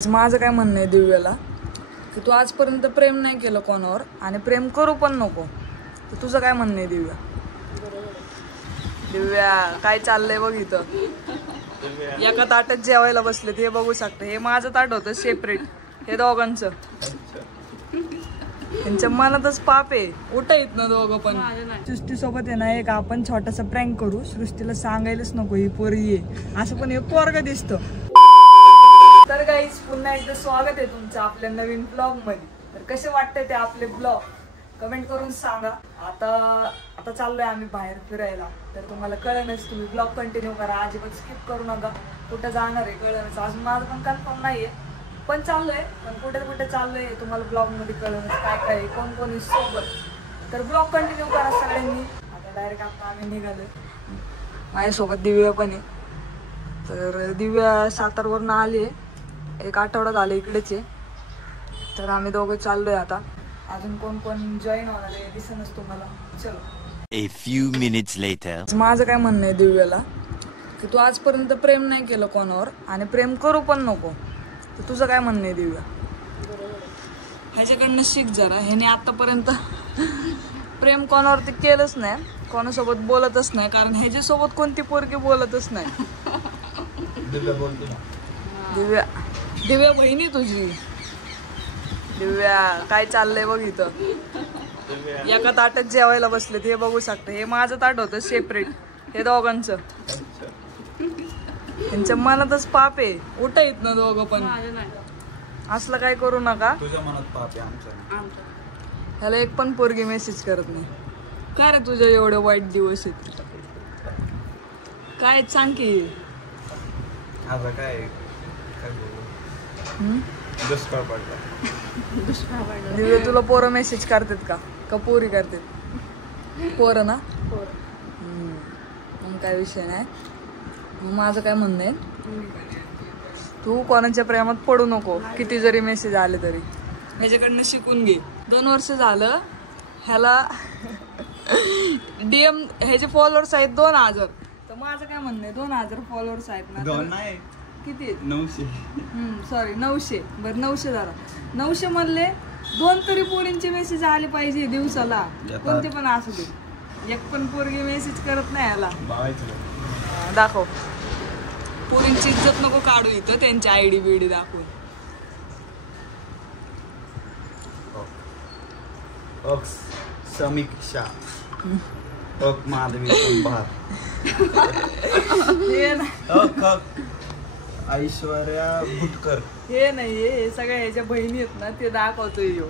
माझं काय म्हणणं आहे दिव्याला की तू आजपर्यंत प्रेम नाही केलं कोणावर आणि प्रेम करू पण नको. तर तुझं काय म्हणणं आहे दिव्या? दिव्या काय चाललंय बघ इथं. एका ताटात जेवायला बसले हे बघू शकता. हे माझं ताट होतं सेपरेट, हे दोघांचं. त्यांच्या मनातच पाप आहे. उठा येत ना दोघं पण. सृष्टी सोबत आहे ना एक आपण छोटासा प्रँक करू. सृष्टीला सांगायलाच नको ही पोरगी आहे असं, पण हे पोरग दिसतं. तर गाईज पुन्हा एकदा स्वागत आहे तुमचं आपल्या नवीन ब्लॉग मध्ये. तर कसे वाटते ते आपले ब्लॉग कमेंट करून सांगा. आता चाललोय आम्ही बाहेर फिरायला. तर तुम्हाला कळेलच, तुम्ही ब्लॉग कंटिन्यू करा, अजिबात स्किप करू नका. कुठं जाणार आहे कळेलच. अजून माझं पण कन्फर्म नाहीये, पण चाललोय. पण कुठे कुठे चाललोय तुम्हाला ब्लॉग मध्ये कळेलच, काय काय कोण कोणी सोबत. तर ब्लॉग कंटिन्यू करा सगळ्यांनी. आता डायरेक्ट आम्ही निघालोय. माझ्यासोबत दिव्या पण आहे. तर दिव्या सातारवरून आली आहे, एक आठवडा झाला इकडेच आहे. तर आम्ही दोघं चाललोय आता. अजून कोण कोण जॉईन होणार आहे दिसेनच तुम्हाला. चलो. A few minutes later. माझं काय म्हणणं आहे दिव्याला की तू आजपर्यंत प्रेम नाही केलं कोणावर आणि प्रेम करू पण नको. तर तुझं काय म्हणणं आहे दिव्या? ह्याच्याकडनं शिक जरा. ह्याने आतापर्यंत प्रेम कोणावरती केलंच नाही, कोणासोबत बोलतच नाही. कारण ह्याच्यासोबत कोणती पोरगी बोलतच नाही. दिव्या दिव्या बहिणी तुझी. दिव्या काय चाललंय बघ इथं. एका ताटात जेवायला बसले हे बघू शकता. हे माझं ताट होतं सेपरेट, हे दोघांचं. त्यांच्या मनातच पाप आहे. उठा येत ना दोघं पण. असलं काय करू नका. तुझ्या मनात पाप आहे आमच्या. ह्याला एक पण पोरगी मेसेज करत नाही. काय रे तुझ्या एवढे वाईट दिवस आहेत? काय सांग की. आता काय दुष्काळ पडला. दिव्या तुला पोरं मेसेज करतात का पोरी करतात? पोरं ना. मग काय विषय नाही. माझं काय म्हणणं आहे, तू कोणाच्या प्रेमात पडू नको. किती जरी मेसेज आले तरी ह्याच्याकडनं शिकून घे. 2 वर्ष झालं ह्याला DM. ह्याचे फॉलोअर्स आहेत 2000. तर माझं काय म्हणणं आहे, 2000 फॉलोअर्स आहेत ना. 2 नाही किती? 900. सॉरी 900. बरं 900 झाला. 900 मधले 2 तरी पोरींचे मेसेज आले पाहिजे दिवसाला. कोणते पण असू दे. एक पण पोरगी मेसेज करत नाही याला. दाखव. पोरींची इज्जत नको काढू इथं त्यांची ID बिडी दाखवून. समीक्षा माधवी कुंभार. ऐश्वर्या भुटकर. हे नाही, हे सगळ्या ह्याच्या बहिणी आहेत ना, ते दाखवतोय यो.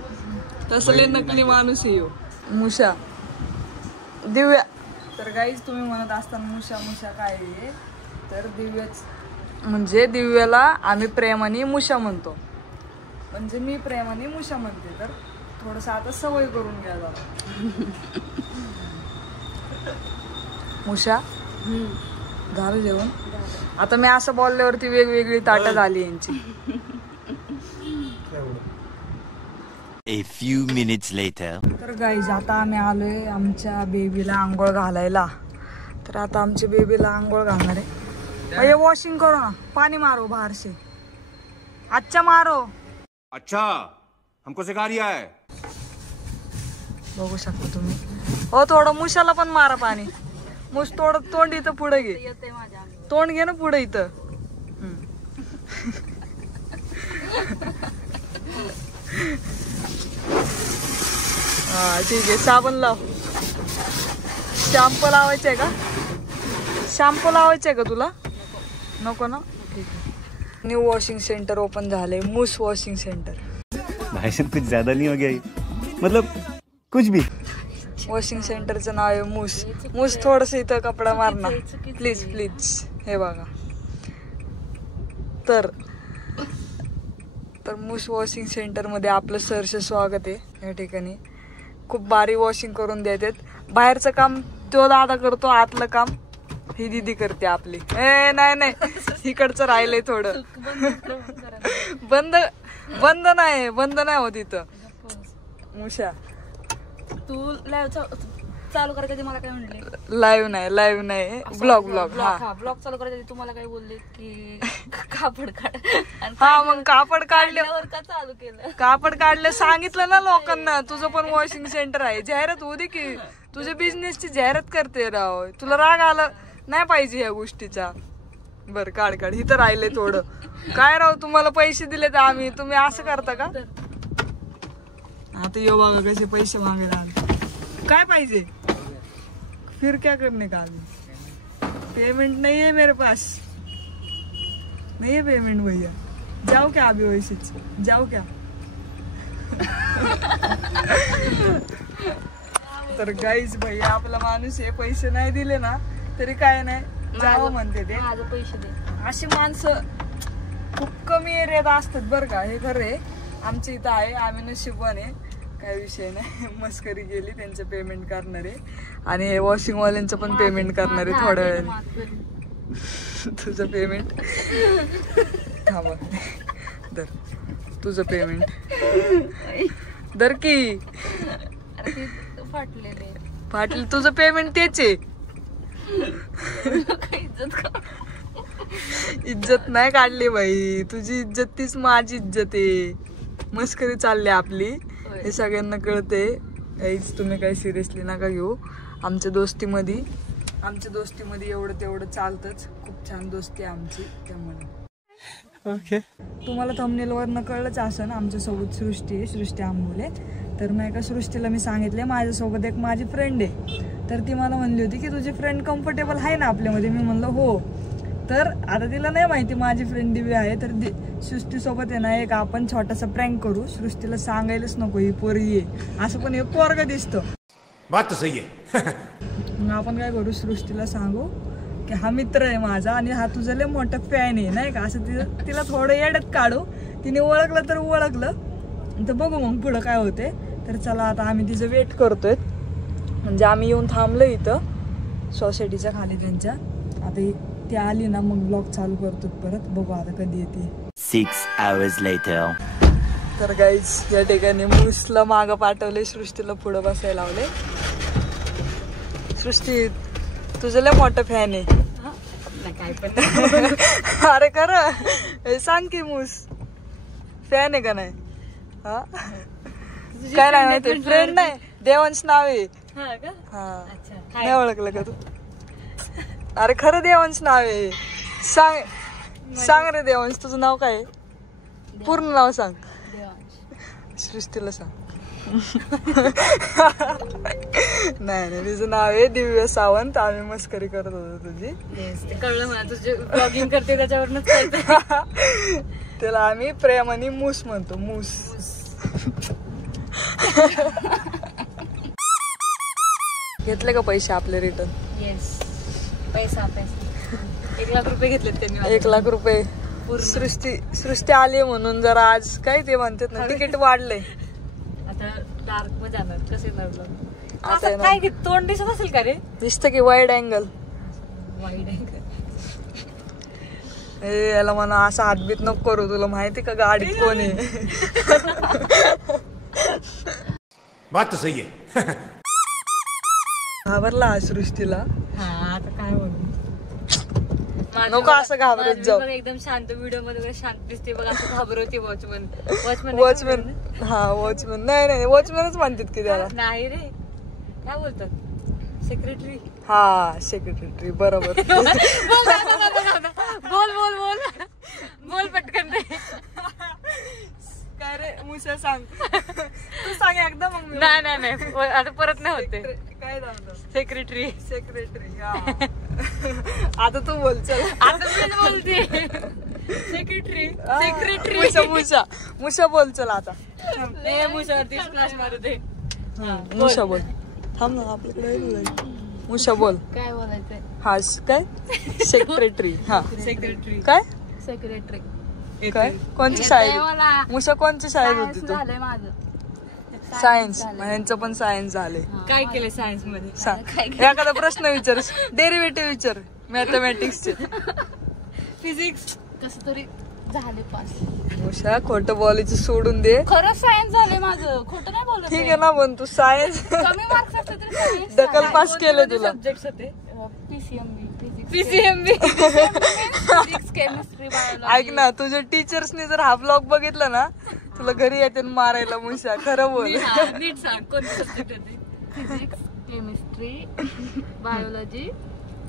तसले नकली माणूस आहे यो. मुशा दिव्या. तर गाईज तुम्ही म्हणत असताना मुशा मुशा काय आहे, तर दिव्याच म्हणजे दिव्याला आम्ही प्रेमाने मुशा म्हणतो. म्हणजे मी प्रेमाने मुशा म्हणते. तर थोडस आता सवय करून घ्या जरा. मुशा झालं जेवण? आता मी असं बोलल्यावरती वेगवेगळी ताटं झाली यांची. A few minutes later. तर गाईज आता आम्ही आलोय आमच्या बेबीला आंघोळ घालायला. तर आता आमच्या बेबीला आंघोळ घालणार आहे. ये वॉशिंग करो ना, पानी मारो बाहर से. अच्छा मारो. अच्छा हमको सिखा रिया है. बघू शकता तुम्ही. हो थोडं मुशाला पण मारा पाणी. मुश थोडं तोंड इथं पुढे घे. तोंड घे ना पुढे इथं. हा ठीक आहे. साबण लाव. शॅम्पू लावायचंय का? शॅम्पू लावायचंय का तुला? नको ना. ठीक आहे. न्यू वॉशिंग सेंटर ओपन झालंय, मूस वॉशिंग सेंटर. भाई साहब कुछ ज्यादा नहीं हो गया ये? मतलब कुछ भी. वॉशिंग सेंटरचं नाव आहे मूस. मूस थोडस इथं कपडा मारना प्लीज प्लीज. हे बघा. तर मूस वॉशिंग सेंटर मध्ये आपलं सहर्ष स्वागत आहे. या ठिकाणी खूप भारी वॉशिंग करून देतात. बाहेरचं काम तो दादा करतो, आतलं काम ही दीदी करते आपली. नाही इकडचं राहिलंय थोडं. बंद नाही होत इथं. मुशा तू चालू करायच्या आधी मला काय म्हणले? लाईव्ह नाही ब्लॉग हा ब्लॉग चालू करायच्या आधी तुम्हाला काय बोलले की कापड काढ आणि हा मग कापड काढले काढल्यावर का चालू केलं? कापड काढले सांगितलं ना लोकांना तुझं पण वॉशिंग सेंटर आहे जाहिरात होऊ दे की तुझ्या बिझनेसची जाहिरात करते राव तुला राग आला नाही पाहिजे या गोष्टीचा बर काढ इथं राहिले थोडं काय राव तुम्हाला पैसे दिले तर आम्ही तुम्ही असं करता का आता ये बघा कसे पैसे मागायला आले काय पाहिजे फिर क्या करने का अभी पेमेंट नहीं है मेरे पास नहीं है पेमेंट भैया जाओ क्या अभी वैसेच जाओ क्या तर गाईज भैया आपला माणूस आहे पैसे नाही दिले ना तरी काय नाही जावं म्हणते ते माझं पैसे दे. अशी माणसं खूप कमी एरियात असतात बरं का हे खरं आहे आमच्या इथं आहे आम्ही नशिबवान आहे काही विषय नाही मस्करी गेली त्यांचं पेमेंट करणारे आणि हे वॉशिंगवाल्यांचं पण पेमेंट करणारे थोड्या वेळाने तुझं पेमेंट थांबा दर तुझं पेमेंट दर की फाटलेले पाटील तुझं पेमेंट तेच आहे इज्जत नाही काढली बाई तुझी इज्जत तीच माझी इज्जत आहे मस्करी चालली आपली हे सगळ्यांना कळते तुम्ही काही सिरियसली नका घेऊ आमच्या दोस्तीमध्ये एवढं तेवढं चालतंच खूप छान दोस्ती आहे आमची त्यामुळे ओके तुम्हाला थंबनेलवरनं कळलंच असं ना आमच्यासोबत सृष्टी आंबोले तर नाही का सृष्टीला मी सांगितले माझ्यासोबत एक माझी फ्रेंड आहे तर ती मला म्हणली होती की तुझी फ्रेंड कम्फर्टेबल आहे ना आपल्यामध्ये मी म्हणलं हो तर आता तिला नाही माहिती माझी फ्रेंड दिव्य आहे तर सृष्टीसोबत आहे ना एक आपण छोटासा प्रँक करू सृष्टीला सांगायलाच नको ही पोरगी आहे असं पण एक पोरगा दिसतो बात तो सही है मग आपण काय करू सृष्टीला सांगू की हा मित्र आहे माझा आणि हा तुझा लय मोठा फॅन आहे नाही का असं तिला थोडं येड्यात काढू तिने ओळखलं तर ओळखलं तर बघू मग पुढं काय होते तर चला आता आम्ही तिचं वेट करतोय म्हणजे आम्ही येऊन थांबलो इथं सोसायटीच्या खाली त्यांच्या आता ती आली ना मग ब्लॉग चालू करतो परत बघू आता कधी येते 6 hours later तर गाईज या ठिकाणी मूसला मागं पाठवले सृष्टीला पुढं बसायला लावले सृष्टी तुझं लय मोठं फॅन आहे काय पण अरे खरं सांग की मूस फॅन आहे का नाही हा काय नाही माहिती फ्रेंड नाही देवांश नाव आहे हा नाही ओळखलं का तू अरे खरं देवांश नाव आहे सांग रे देवांश तुझं नाव काय आहे पूर्ण नाव सांग सृष्टीला सांग नाही तिचं नाव आहे दिव्य सावंत आम्ही मस्करी करत होतो तुझी कळलं मला तुझे ब्लॉगिंग करते त्याच्यावरच कळतं त्याला आम्ही प्रेमाने मूस म्हणतो मूस घेतले का पैसे आपले रिटर्न येस पैसा 1 लाख रुपये घेतलेत त्यांनी 1 लाख रुपये सृष्टी आली म्हणून जरा आज काय ते म्हणतात ना तिकीट वाढलंय आता डार्क मध्ये जाणार कसे आता असं काय तोंड दिसत असेल का रे दिसतं की वाईड अँगल वाईड याला म्हणा असं हातबीत नको करू तुला माहिती का गाडीत कोण आहे बात तो सही है घाबरला सृष्टीला हा आता काय बोलू नको असं घाबरत जाऊ एकदम शांत व्हिडिओ मध्ये शांत दिसते बघ असं घाबरवते वॉचमन हा वॉचमन नाही वॉचमनच म्हणतात की त्याला नाही रे काय बोलतात सेक्रेटरी हा सेक्रेटरी बरोबर बोल पटकन रे काय रे मुसा सांग तू सांग एकदा मग नाही आता परत नाही होते काय झालं सेक्रेटरी आता तू बोल चल आता मी बोलते सेक्रेटरी मुशा बोल चल आता मुशावरती क्लास मारते मुशा बोल थांब ना आपल्याकडे मुशा बोल काय बोलायचंय हा काय सेक्रेटरी हा सेक्रेटरी काय सेक्रेटरी काय कोणती शाळेत मुशा कोणती शाळेत होती तू झालंय माझं सायन्स यांचं पण सायन्स झाले काय केलं सायन्स मध्ये सांग एखादा प्रश्न विचार डेरिव्हेटिव्ह विचार मॅथमॅटिक्सचे फिजिक्स कसं तरी झाले पास. उषा खोटं बोलायचं सोडून दे. खरंच सायन्स झाले माझं, खोटं नाही बोलत. ठीक आहे ना पण तू सायन्स कमी मार्क्स असते तरी science दखल झाले. पास केलं तुला. सब्जेक्ट्स होते पीसीएमबी फिजिक्स केमिस्ट्री ऐक ना, तुझ्या टीचर्सनी जर हा ब्लॉग बघितला ना तुला घरी येते आणि मारायला. मुशा खरं बोल. नीट सांग कोणते सब्जेक्ट होते. फिजिक्स केमिस्ट्री बायोलॉजी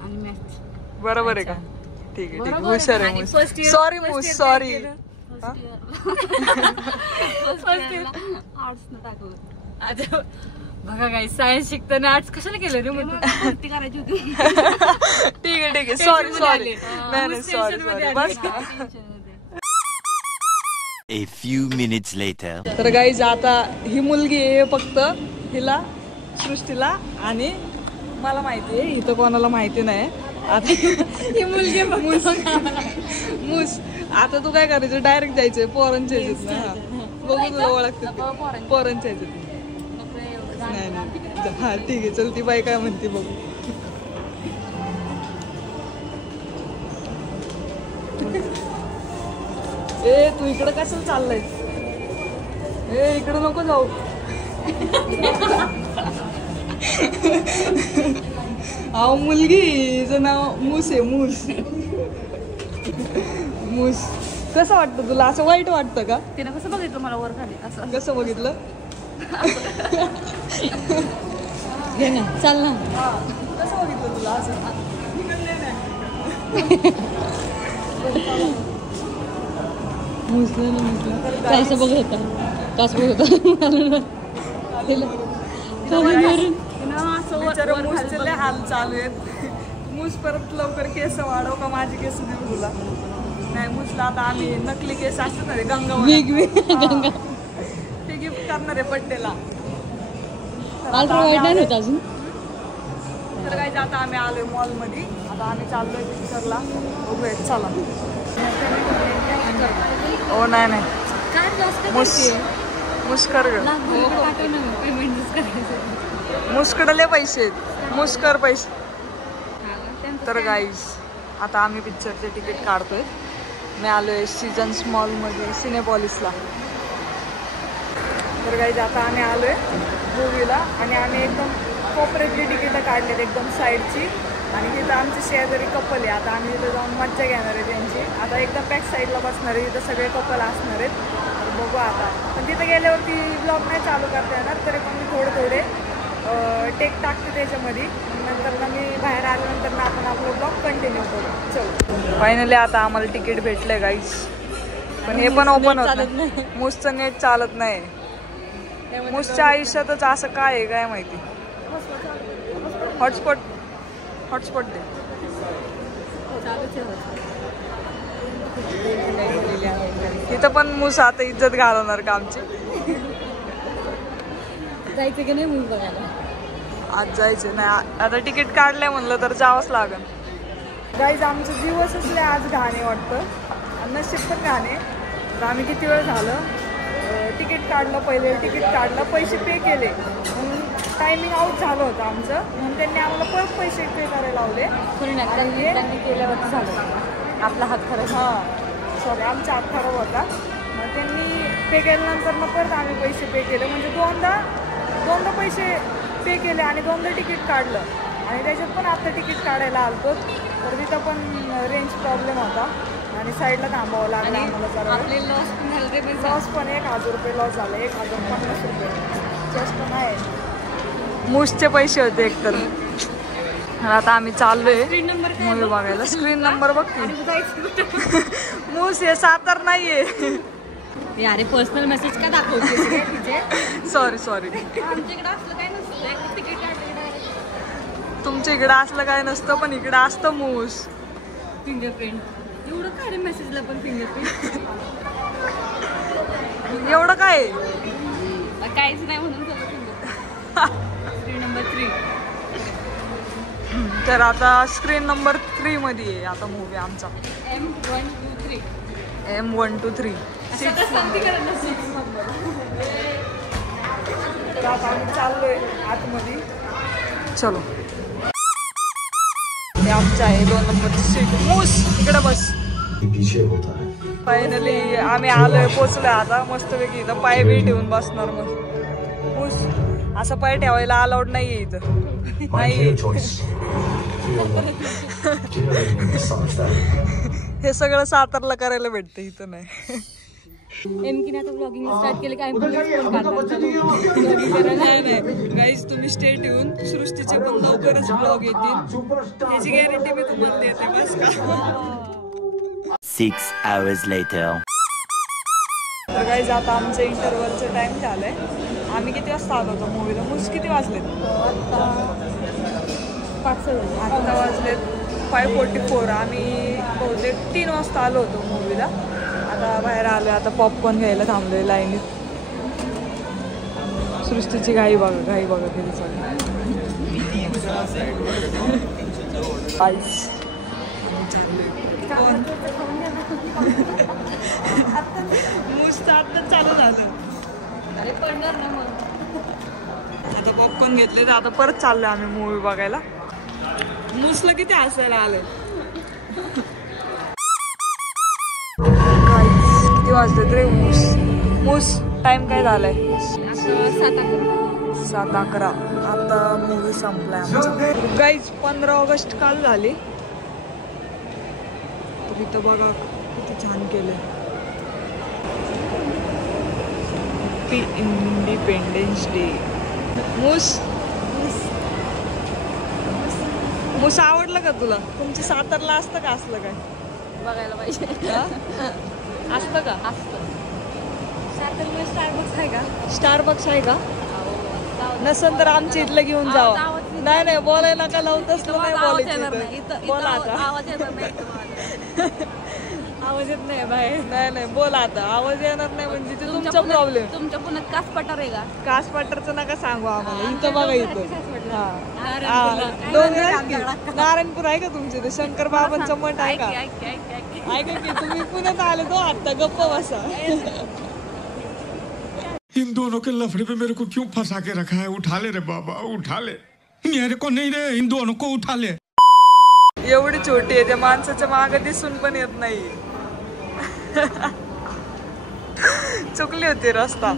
आणि मॅथ्स. बरोबर आहे का? ठीक आहे ठीक आहे, बरोबर. हुशार आणि आहे first year- सॉरी first मूस year सॉरी. काय केलं? आर्ट्स न टाकलं. अच्छा बघा काय सायन्स शिकताना आर्ट्स कशाला केलं रे? मग भरती करायची होती. ठीक आहे सॉरी सॉरी. नाही नाही sorry sorry bus. A few minutes later. तर गाईज आता ही मुलगी आहे फक्त, हिला सृष्टीला आणि मला माहिती आहे, इथं कोणाला माहिती नाही. आता ही मुलगी मूस. आता तू काय करायचं, डायरेक्ट जायचंय पोरांच्या ह्याच्यात ना. बघू तुला ओळखते पोरांच्या ह्याच्यात. नाही नाही हा ठीक आहे चल. ती बाई काय म्हणते बघू. ए तू इकडं कशाला चाललाय? ए इकडं नको जाऊ. अहो मुलगी, हिचं नाव मूस आहे. मूस कसं वाटतं तुला? असं वाईट वाटतं का? तिने कसं बघितलं मला वर खाली असं? कसं बघितलं? घे ना चल ना. कसं बघितलं तुला असं? कसं बघत होता? कसं बघत होता? बिचारं मूसचे लय हाल चालू आहेत. मूस परत लवकर केस वाढव का माझे केस देऊ तुला? नाही मूसला आता आम्ही नकली केस असतात ना रे गंगा ते गिफ्ट करणार आहे बड्डेला. तर काय आता आम्ही आलोय मॉल मध्ये. आता आम्ही चाललोय पिक्चरला. बघूया चला. हो नाही नाही काय जास्त मुस्कर मुस्कडले पैसे आहेत. मुस्कर पैसे. तर गाईज आता आम्ही पिक्चरचे तिकीट काढतोय. मी आलोय सीजन्स मॉलमध्ये सिनेपॉलिसला. तर गाईज आता आम्ही आलोय मूवीला आणि आम्ही एकदम कोपऱ्यातली तिकीटं काढलेत एकदम साईडची. आणि तिथं आमचे शेजारी कपल आहे. आता आम्ही तिथं जाऊन मज्जा घेणार आहे त्यांची. आता एकदा बॅक साईडला बसणार आहे, तिथं सगळे कपल असणार आहेत. तर बघू आता. पण तिथं गेल्यावरती ब्लॉग नाही चालू करता येणार, तरी पण मी थोडे टेक टाकते त्याच्यामध्ये. नंतर ना मी बाहेर आल्यानंतर ना आपण आपलं ब्लॉग कंटिन्यू करू. चलो फायनली आता आम्हाला तिकीट भेटलंय गाईज. पण हे पण ओपन होत नाही. मूसचं नेट चालत नाही. मूसच्या आयुष्यातच असं काय आहे काय माहिती. हॉटस्पॉट दे. इथं पण मूस आता इज्जत घालवणार का आमची? जायचं की नाही मूवी बघायला? आज जायचं नाही. आता तिकीट काढलंय म्हणलं तर जावंच लागेल. गाईज आमचं दिवस असले आज घाणे वाटतं. नशीब पण घाणे. तर आम्ही किती वेळ झालं तिकीट काढलं. पहिले तिकीट काढलं, पैसे पे केले. टायमिंग आउट झालं होतं आमचं. म्हणून त्यांनी आम्हाला परत पैसे पे करायला लावले. त्यांनी केल्यावरती झालं आपला हात खरं. हां सॉरी आमचा हात खराब होता. मग त्यांनी पे केल्यानंतर मग परत आम्ही पैसे पे केले. म्हणजे दोनदा पैसे पे केले आणि दोनदा तिकीट काढलं. आणि त्याच्यात पण आता तिकीट काढायला आलतो तर तिथं पण रेंज प्रॉब्लेम होता आणि साईडला थांबावं लागलं आम्हाला जरा. लॉस पण 1000 रुपये लॉस झालं. 1050 रुपये जास्त नाही. मूसचे पैसे होते एकतर. आता आम्ही चाललोय मूवी बघायला. स्क्रीन नंबर बघ की. मूस हे सातार नाहीये. अरे पर्सनल मेसेज का दाखवते? सॉरी आमच्याकडे असलं काय नसतं. तिकीट तुमच्या इकडं असलं काय नसतं पण इकडं असतं मूस. फिंगरप्रिंट एवढं काय रे मेसेजला पण फिंगरप्रिंट? एवढं काय काहीच नाही म्हणून स्क्रीन नंबर 3. तर आता स्क्रीन नंबर 3 मध्ये आहे आता मूवी आमचा. M123 M123 तर आता आम्ही चाललोय आतमध्ये. चलो हे आमचं आहे 2 नंबरची सीट. मूस इकडे बस. फायनली आम्ही आलोय, पोचलोय आता मस्तपैकी. इथं पाय बी ठेवून बसणार मस्त. ऊस असं पाय ठेवायला अलाउड नाहीये इथं. नाही हे सगळं सातारला करायला भेटतं, इथं नाही. एमकीने आता ब्लॉगिंग स्टार्ट केलं काय नाही गाईज तुम्ही स्टेट येऊन सृष्टीचे पण लवकरच ब्लॉग येतील याची गॅरंटी मी तुम्हाला देते. बस का 6 hours later. तर गाईज आता आमचं इंटरव्हलचं टाइम झालंय. आम्ही किती वाजता आलो होतो मूवीला? मुस किती वाजलेत? आता वाजलेत 5:44. आम्ही बहुतेक 3 वाजता आलो होतो मूवीला. आता बाहेर आलोय, आता पॉपकॉर्न घ्यायला थांबलोय लाईनीत. सृष्टीची घाई बघा किती चालू. मूस आत्ताच चालू झालं. अरे पडणार ना मग. आता पॉपकॉर्न घेतले तर आता परत चाललोय आम्ही मूवी बघायला. मूसला किती हसायला आलंय. किती वाजले रे? मूस टाइम काय झालाय? 7:11. आता मूवी संपलाय आमचा. गाईज 15 ऑगस्ट काल झाली. तर इथं बघा किती छान केलंय. Happy independence day. मूस आवडलं का तुला? तुमच्या सातारला असतं का असलं काय? बघायला पाहिजे. असतं का? असतं. सातारमध्ये स्टारबक्स आहे का? स्टारबक्स आहे का? नसेल तर आमच्या इथलं घेऊन जावा. नाही बोलायला का लावतच नाही बोलायचं. बोला आता. आवाज येत नाही बाहेर. नाही बोला आता. आवाज येणार नाही म्हणजे ते तुमचा प्रॉब्लेम. तुमच्या पुण्यात कास पठार आहे का? कास पठारचं नका सांगू आम्हाला. इथं बघा इथं नारायणपूर आहे का तुमच्या इथे? शंकर बाबांचं मठ आहे का? ऐका की तुम्ही पुण्यात आले तो आता गप्प बसा. इन दोनों के लफड़े पे मेरे को क्यों फंसा के रखा है? उठा ले रे बाबा, उठा ले. मेरे को नहीं रे, इन दोनों को उठा ले. एवढी छोटी आहे त्या माणसाच्या मागे दिसून पण येत नाही. चुकली होती रस्ता.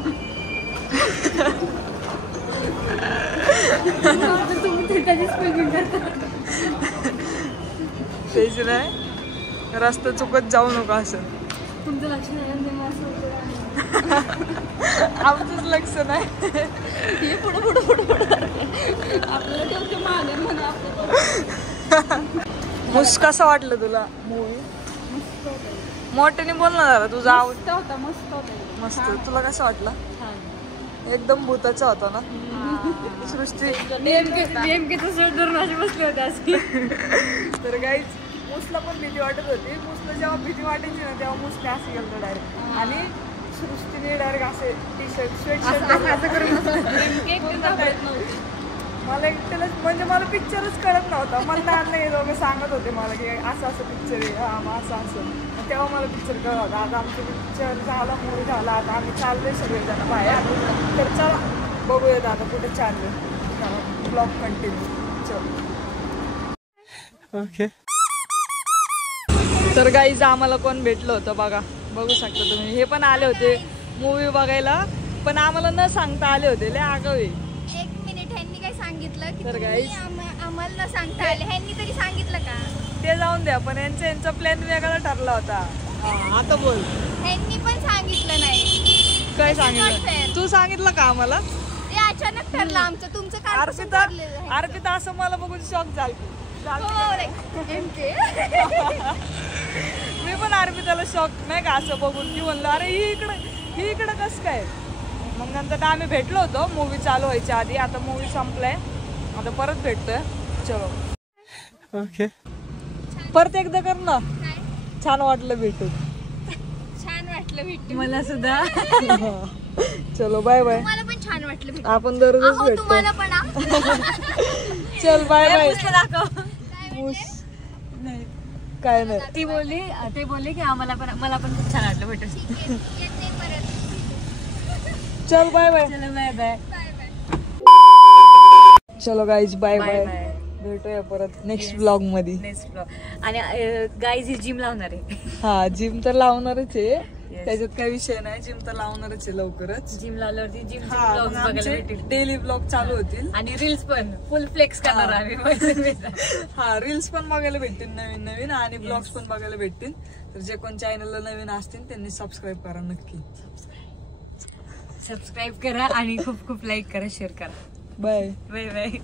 तेच नाही रस्ता चुकत जाऊ नका असं. तुमचं लक्ष नाही. आमचंच लक्ष नाही. हे पुढे आपल्याला ठेवते मागे म्हणा. मुस कसं वाटलं तुला मूवी? मोठ्याने बोल ना जरा. तुझा आवाज होता मस्त होता. मस्त. तुला कसं वाटलं? एकदम भूताचा होता ना सृष्टी. नेमकेच शर्ट धरून अशी बसले होते अशी. तर गाईज मुसला पण भीती वाटत होती. मुसला जेव्हा भीती वाटायची ना तेव्हा मुसने असं गेलं डायरेक्ट. आणि सृष्टीने डायरेक्ट असे टी शर्ट स्वेटशर्ट मला एकट्यालाच म्हणजे मला पिक्चरच कळत नव्हता. मला नाही दोघं सांगत होते मला की असं पिक्चर आहे. हा मग असं तेव्हा मला पिक्चर कळत होता. आता आमचं पिक्चर झाला, मूवी झाला. आता आम्ही चाललोय सगळेजण बाहेर. तर चला बघूयात आता कुठे चाललोय. Blog continue. चल ओके. तर गाईज आम्हाला कोण भेटलं होतं बघा, बघू शकता तुम्ही. हे पण आले होते मूवी बघायला पण आम्हाला न सांगता आले होते. लय आगावे. एक मिनिट, ह्यांनी काय सांगितलं की तर तुम्ही guys, आम्हाला न सांगता आले? ह्यांनी तरी सांगितलं का? ते जाऊन द्या पण यांचा प्लॅन वेगळा ठरला होता. आता बोल. ह्यांनी पण सांगितलं नाही. काय This is not सांगितलं? fair. तू सांगितलं का आम्हाला? ते अचानक ठरलं आमचं. तुमचं काय अर्पिता असं मला बघून शॉक झाली. मी पण अर्पिताला शॉक नाही का असं बघून की म्हणलं अरे ही इकडं कसं काय. मग नंतर आम्ही भेटलो होतो मूवी चालू व्हायच्या आधी. आता मूवी संपलाय, आता परत भेटतोय. चलो ओके. परत एकदा कर ना. छान वाटलं भेटून. छान वाटलं भेटून. मला सुद्धा. चलो बाय बाय. मला पण छान वाटलं भेटून. आपण दररोज भेटतो. तुम्हाला पण चल बाय बाय. काय नाही. ते बोलले की आम्हाला पण मला पण खूप छान वाटलं भेटून. येते परत. चल बाय बाय. चलो बाय बाय. चलो गाइज बाय बाय. भेटूया परत नेक्स्ट ब्लॉग मध्ये. Next blog. आणि गाईज ही जिम लावणार आहे. हा जिम तर लावणारच आहे, त्याच्यात काही विषय नाही. जिम तर लावणारच आहे लवकरच. जिम लावल्यावरती जिम हा, ब्लॉग मग बघायला आमचे भेटेल डेली ब्लॉग चालू होतील. आणि रील्स पण फुल फ्लेक्स करणार आम्ही. हा रील्स पण बघायला भेटतील नवीन नवीन आणि ब्लॉग्स पण बघायला भेटतील. तर जे कोण चॅनलला नवीन असतील त्यांनी सबस्क्राईब करा नक्की. सबस्क्राईब करा आणि खूप खूप लाईक करा, शेअर करा. बाय. Bye bye.